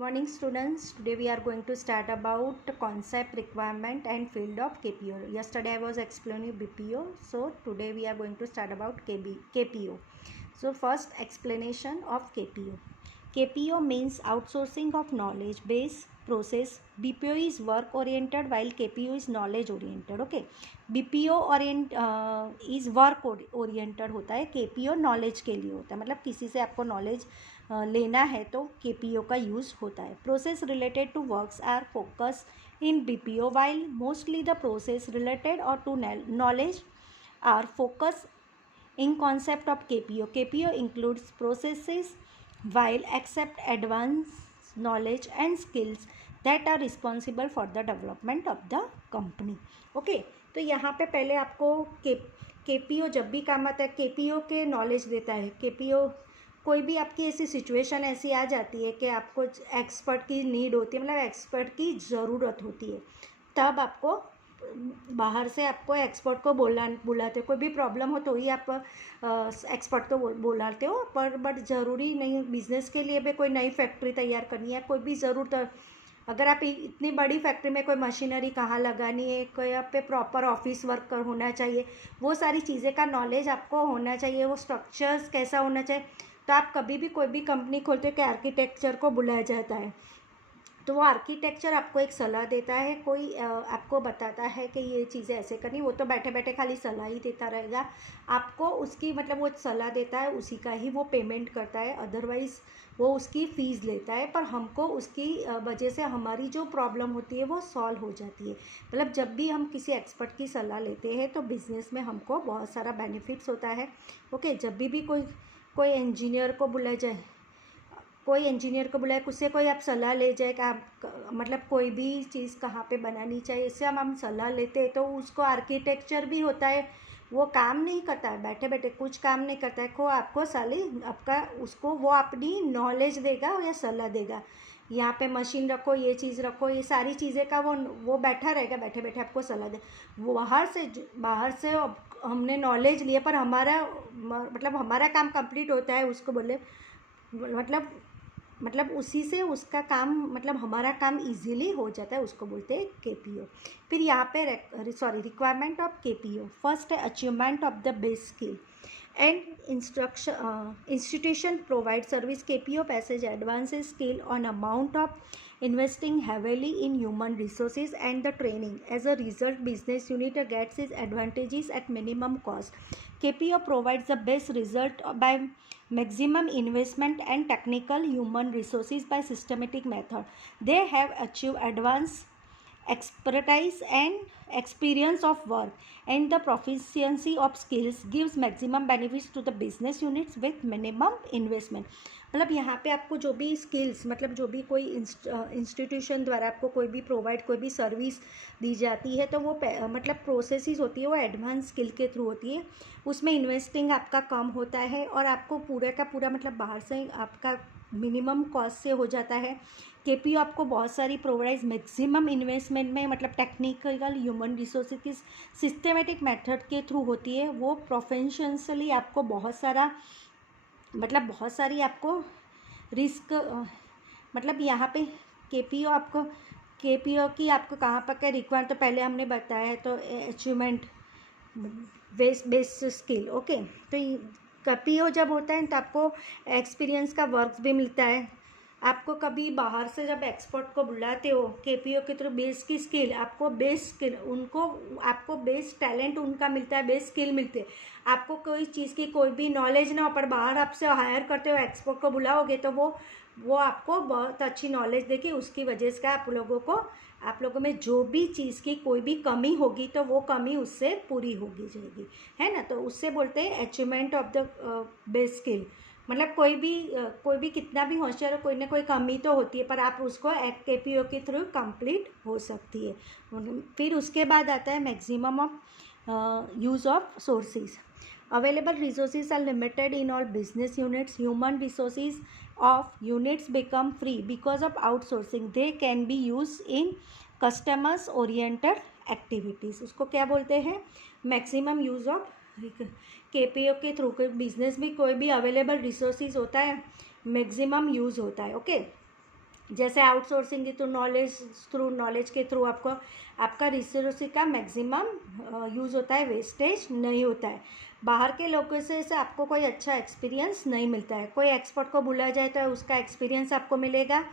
Morning students, today we are going to start about concept, requirement and field of KPO. Yesterday I was explaining BPO, so today we are going to start about KPO. So first explanation of KPO. KPO means outsourcing of knowledge base process. BPO is work oriented while KPO is knowledge oriented. Okay, BPO is work oriented होता है, KPO knowledge के लिए होता है, मतलब किसी से आपको नॉलेज लेना है तो KPO का यूज़ होता है. Process related to works are focus in BPO while mostly the process related or to knowledge are focus in concept of KPO. KPO includes processes while accept advanced knowledge and skills that are responsible for the development of the company. Okay, तो यहाँ पे पहले आपको KPO जब भी काम आता है KPO के नॉलेज देता है. KPO कोई भी आपकी ऐसी सिचुएशन ऐसी आ जाती है कि आपको एक्सपर्ट की नीड होती है, मतलब एक्सपर्ट की ज़रूरत होती है, तब आपको बाहर से आपको एक्सपर्ट को बुलाते हो. कोई भी प्रॉब्लम हो तो ही आप एक्सपर्ट को बुलाते हो, बट ज़रूरी नहीं. बिजनेस के लिए भी कोई नई फैक्ट्री तैयार करनी है, कोई भी ज़रूरत, अगर आप इतनी बड़ी फैक्ट्री में कोई मशीनरी कहाँ लगानी है, कोई आप पे प्रॉपर ऑफिस वर्क होना चाहिए, वो सारी चीज़ें का नॉलेज आपको होना चाहिए, वो स्ट्रक्चर्स कैसा होना चाहिए. तो आप कभी भी कोई भी कंपनी खोलते हो कि आर्किटेक्चर को बुलाया जाता है, तो वो आर्किटेक्चर आपको एक सलाह देता है, कोई आपको बताता है कि ये चीज़ें ऐसे करनी. वो तो बैठे बैठे खाली सलाह ही देता रहेगा, आपको उसकी मतलब वो सलाह देता है, उसी का ही वो पेमेंट करता है, अदरवाइज़ वो उसकी फ़ीस लेता है. पर हमको उसकी वजह से हमारी जो प्रॉब्लम होती है वो सॉल्व हो जाती है. मतलब जब भी हम किसी एक्सपर्ट की सलाह लेते हैं तो बिज़नेस में हमको बहुत सारा बेनिफिट्स होता है. ओके, जब भी कोई इंजीनियर को बुलाया जाए, कोई इंजीनियर को बुलाए, उससे कोई आप सलाह ले जाए कि आप मतलब कोई भी चीज़ कहाँ पे बनानी चाहिए, इससे हम सलाह लेते हैं. तो उसको आर्किटेक्चर भी होता है, वो काम नहीं करता है, बैठे बैठे कुछ काम नहीं करता है, को आपको साली आपका उसको वो अपनी नॉलेज देगा या सलाह देगा. यहाँ पे मशीन रखो, ये चीज़ रखो, ये सारी चीज़ें का वो बैठा रहेगा, बैठे बैठे आपको सलाह दे. वो बाहर से हमने नॉलेज लिया, पर हमारा काम कंप्लीट होता है, उसको बोले मतलब उसी से उसका काम, मतलब हमारा काम इजीली हो जाता है, उसको बोलते हैं KPO. फिर यहाँ पे रिक्वायरमेंट ऑफ KPO. फर्स्ट है achievement of the base skill and institution provide service. KPO passage advances skill on amount of investing heavily in human resources and the training. As a result, business unit gets its advantages at minimum cost. KPO provides the best result by maximum investment and technical human resources by systematic method. They have achieved advanced expertise and experience of work, and the proficiency of skills gives maximum benefits to the business units with minimum investment. मतलब यहाँ पे आपको जो भी skills, मतलब जो भी कोई इंस्टीट्यूशन द्वारा आपको कोई भी कोई भी सर्विस दी जाती है, तो वो मतलब प्रोसेसेस होती है, वो एडवांस स्किल के थ्रू होती है. उसमें इन्वेस्टिंग आपका कम होता है और आपको पूरा का पूरा मतलब बाहर से आपका मिनिमम कॉस्ट से हो जाता है. KPO आपको बहुत सारी प्रोवाइड मैक्सिमम इन्वेस्टमेंट में, मतलब टेक्निकल ह्यूमन रिसोर्सेज की सिस्टमेटिक मेथड के थ्रू होती है. वो प्रोफेशनली आपको बहुत सारी आपको रिस्क, मतलब यहाँ पे KPO की आपको कहाँ पर क्या रिक्वायरमेंट, तो पहले हमने बताया है, तो अचीवमेंट बेस स्किल. ओके, तो KPO जब होता है तो आपको एक्सपीरियंस का वर्क भी मिलता है. आपको कभी बाहर से जब एक्सपर्ट को बुलाते हो KPO के थ्रू, बेस की स्किल आपको आपको बेस टैलेंट उनका मिलता है, बेस स्किल मिलते हैं. आपको कोई चीज़ की कोई भी नॉलेज ना हो, पर बाहर आपसे हायर करते हो, एक्सपर्ट को बुलाओगे तो वो आपको बहुत अच्छी नॉलेज देगी. उसकी वजह से आप लोगों में जो भी चीज़ की कोई भी कमी होगी तो वो कमी उससे पूरी होगी जाएगी, है ना. तो उससे बोलते हैं achievement of the base skill. मतलब कोई भी कितना भी होशियार हो, कोई ना कोई कमी तो होती है, पर आप उसको KPO के थ्रू कंप्लीट हो सकती है. फिर उसके बाद आता है maximum of use of sources. Available resources are limited in all business units. Human resources of units become free because of outsourcing. They can be use in customers oriented activities. उसको क्या बोलते हैं, मैक्सिमम यूज़ ऑफ KPO के through. Business भी कोई भी available resources होता है, मैक्सिमम यूज़ होता है. ओके, जैसे आउटसोर्सिंग की थ्रू नॉलेज के थ्रू आपको आपका रिसोर्स का मैक्सिमम यूज़ होता है, वेस्टेज नहीं होता है। बाहर के लोगों से आपको कोई अच्छा एक्सपीरियंस नहीं मिलता है। कोई एक्सपर्ट को बुलाया जाए तो उसका एक्सपीरियंस आपको मिलेगा,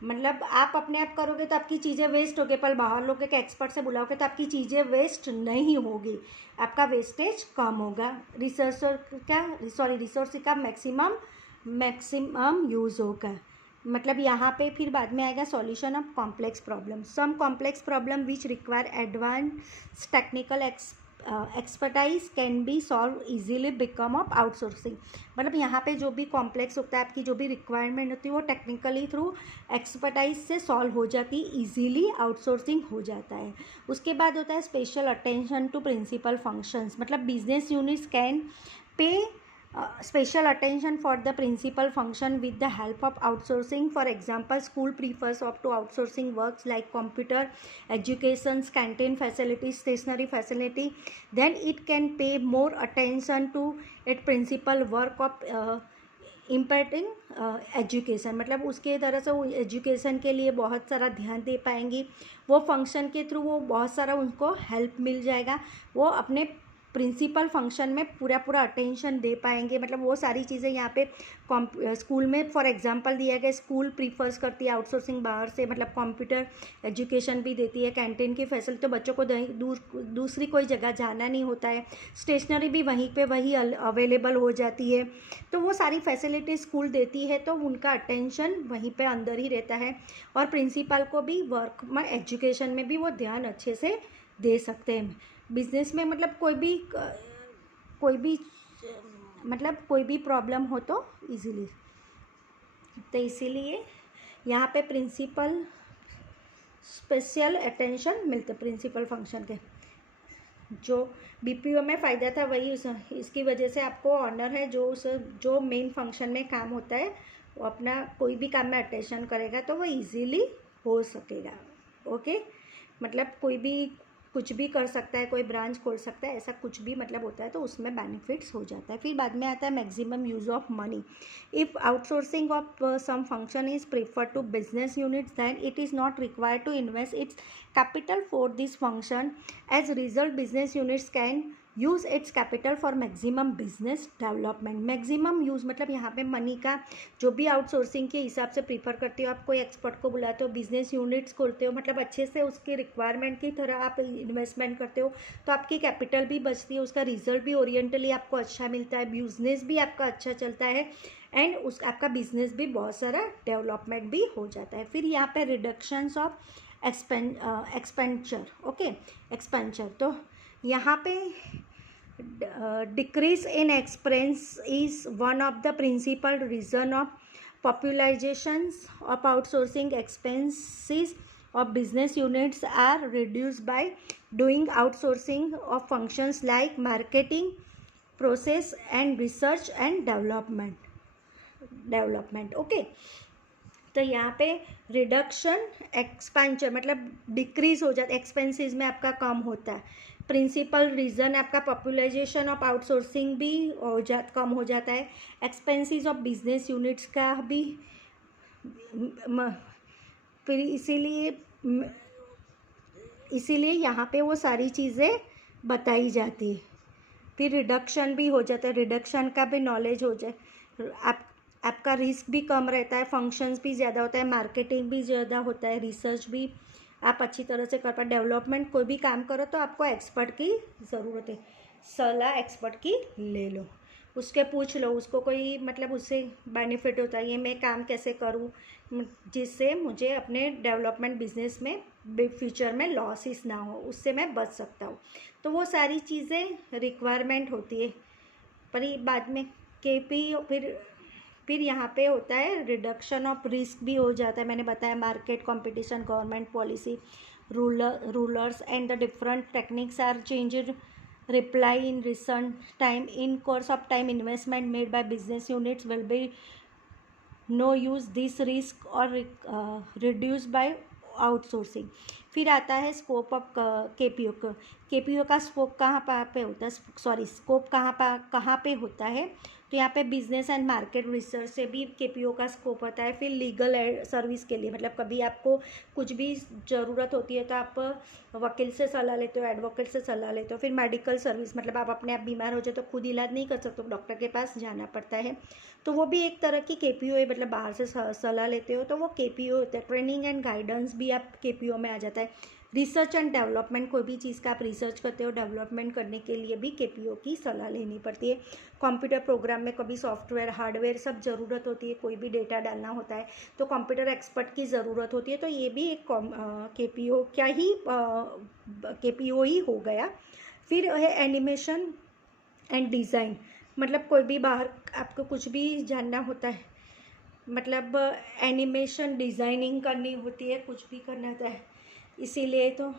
मतलब आप अपने आप करोगे तो आपकी चीज़ें वेस्ट होगी, पर बाहर लोग के एक्सपर्ट से बुलाओगे तो आपकी चीज़ें वेस्ट नहीं होगी, आपका वेस्टेज कम होगा, रिसोर्स का मैक्सिमम यूज़ होगा। मतलब यहाँ पे फिर बाद में आएगा solution of complex problem. Some complex problem which require advance technical expertise can be solve easily become of outsourcing. मतलब यहाँ पे जो भी कॉम्प्लेक्स होता है, आपकी जो भी रिक्वायरमेंट होती है, वो टेक्निकली थ्रू एक्सपर्टाइज से सॉल्व हो जाती है, ईजीली आउटसोर्सिंग हो जाता है। उसके बाद होता है special attention to principal functions. मतलब business units can pay special attention for the principal function with the help of outsourcing. For example, school prefers up to outsourcing works like computer education, canteen facility, stationery facility. Then it can pay more attention to its principal work of impacting education. मतलब उसके तरह से वो education के लिए बहुत सारा ध्यान दे पाएंगी, वो फंक्शन के थ्रू वो बहुत सारा उनको हेल्प मिल जाएगा, वो अपने प्रिंसिपल फंक्शन में पूरा अटेंशन दे पाएंगे। मतलब वो सारी चीज़ें यहाँ पे स्कूल में फॉर एग्जांपल दिया गया, स्कूल प्रीफर्स करती है आउटसोर्सिंग बाहर से, मतलब कंप्यूटर एजुकेशन भी देती है, कैंटीन की फैसिलिटी, तो बच्चों को दूसरी कोई जगह जाना नहीं होता है, स्टेशनरी भी वहीं पे वही अवेलेबल हो जाती है, तो वो सारी फैसिलिटी स्कूल देती है, तो उनका अटेंशन वहीं पे अंदर ही रहता है। और प्रिंसिपल को भी वर्क में एजुकेशन में भी वो ध्यान अच्छे से दे सकते हैं। बिजनेस में मतलब कोई भी प्रॉब्लम हो तो इजीली, तो इसीलिए यहाँ पे प्रिंसिपल स्पेशल अटेंशन मिलते प्रिंसिपल फंक्शन के। जो बीपीओ में फ़ायदा था वही इसकी वजह से आपको ऑनर है, जो मेन फंक्शन में काम होता है वो अपना कोई भी काम में अटेंशन करेगा तो वो इजीली हो सकेगा। ओके, मतलब कोई भी कुछ भी कर सकता है, कोई ब्रांच खोल सकता है, ऐसा कुछ भी मतलब होता है तो उसमें बेनिफिट्स हो जाता है। फिर बाद में आता है maximum use of money. If outsourcing of some function is prefer to business units then it is not required to invest its capital for this function. As a result, business units can use it's capital for maximum business development. Maximum use मतलब यहाँ पे money का जो भी outsourcing के हिसाब से prefer करते हो, आप कोई एक्सपर्ट को बुलाते हो, बिजनेस यूनिट्स खोलते हो, मतलब अच्छे से उसकी रिक्वायरमेंट की तरह आप इन्वेस्टमेंट करते हो, तो आपकी कैपिटल भी बचती है, उसका रिजल्ट भी ओरिएंटली आपको अच्छा मिलता है, बिजनेस भी आपका अच्छा चलता है, एंड आपका बिजनेस भी बहुत सारा डेवलपमेंट भी हो जाता है। फिर यहाँ पे reductions of expenditure. Okay, expenditure, तो यहाँ पे decrease in expense is one of the principal reason of popularisations of outsourcing expenses of business units are reduced by doing outsourcing of functions like marketing, process and research and development। Okay, तो यहाँ पे reduction expenditure मतलब decrease हो जाता है, expenses में आपका कम होता है। प्रिंसिपल रीज़न आपका पॉपुलराइजेशन ऑफ आउटसोर्सिंग भी कम हो जाता है, एक्सपेंसेस ऑफ बिजनेस यूनिट्स का भी, फिर इसीलिए यहाँ पे वो सारी चीज़ें बताई जाती है। फिर रिडक्शन भी हो जाता है, रिडक्शन का भी नॉलेज हो जाए, आपका रिस्क भी कम रहता है, फंक्शंस भी ज़्यादा होता है, मार्केटिंग भी ज़्यादा होता है, रिसर्च भी आप अच्छी तरह से कर पाए, डेवलपमेंट कोई भी काम करो तो आपको एक्सपर्ट की ज़रूरत है, सलाह एक्सपर्ट की ले लो, उसके पूछ लो, उसको कोई मतलब उससे बेनिफिट होता है, ये मैं काम कैसे करूँ जिससे मुझे अपने डेवलपमेंट बिजनेस में फ्यूचर में लॉसेस ना हो, उससे मैं बच सकता हूँ, तो वो सारी चीज़ें रिक्वायरमेंट होती है। पर बाद में केपी फिर यहाँ पे होता है रिडक्शन ऑफ रिस्क भी हो जाता है। मैंने बताया market competition, government policy, rulers and the different techniques are changed reply in recent time. In course of time, investment made by business units will be no use this risk or reduced by outsourcing. फिर आता है scope of KPO का scope कहाँ पे होता है, scope कहाँ पे होता है, तो यहाँ पे बिजनेस एंड मार्केट रिसर्च से भी केपीओ का स्कोप होता है। फिर लीगल सर्विस के लिए, मतलब कभी आपको कुछ भी ज़रूरत होती है तो आप वकील से सलाह लेते हो, एडवोकेट से सलाह लेते हो। फिर मेडिकल सर्विस, मतलब आप अपने आप बीमार हो जाए तो खुद इलाज नहीं कर सकते, डॉक्टर के पास जाना पड़ता है, तो वो भी एक तरह की केपीओ है, मतलब बाहर से सलाह लेते हो तो वो केपीओ होता है। ट्रेनिंग एंड गाइडेंस भी आप केपीओ में आ जाता है। रिसर्च एंड डेवलपमेंट, कोई भी चीज़ का आप रिसर्च करते हो, डेवलपमेंट करने के लिए भी केपीओ की सलाह लेनी पड़ती है। कंप्यूटर प्रोग्राम में कभी सॉफ्टवेयर हार्डवेयर सब ज़रूरत होती है, कोई भी डेटा डालना होता है तो कंप्यूटर एक्सपर्ट की ज़रूरत होती है, तो ये भी एक केपीओ क्या ही केपीओ ही हो गया। फिर है एनिमेशन एंड डिज़ाइन, मतलब कोई भी बाहर आपको कुछ भी जानना होता है, मतलब एनिमेशन डिज़ाइनिंग करनी होती है, कुछ भी करना होता है, इसीलिए तो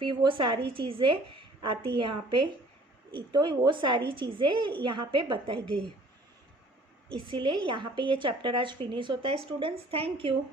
फिर वो सारी चीज़ें आती है यहाँ पे, तो वो सारी चीज़ें यहाँ पे बताई गई, इसीलिए यहाँ पे ये चैप्टर आज फिनिश होता है स्टूडेंट्स। Thank you.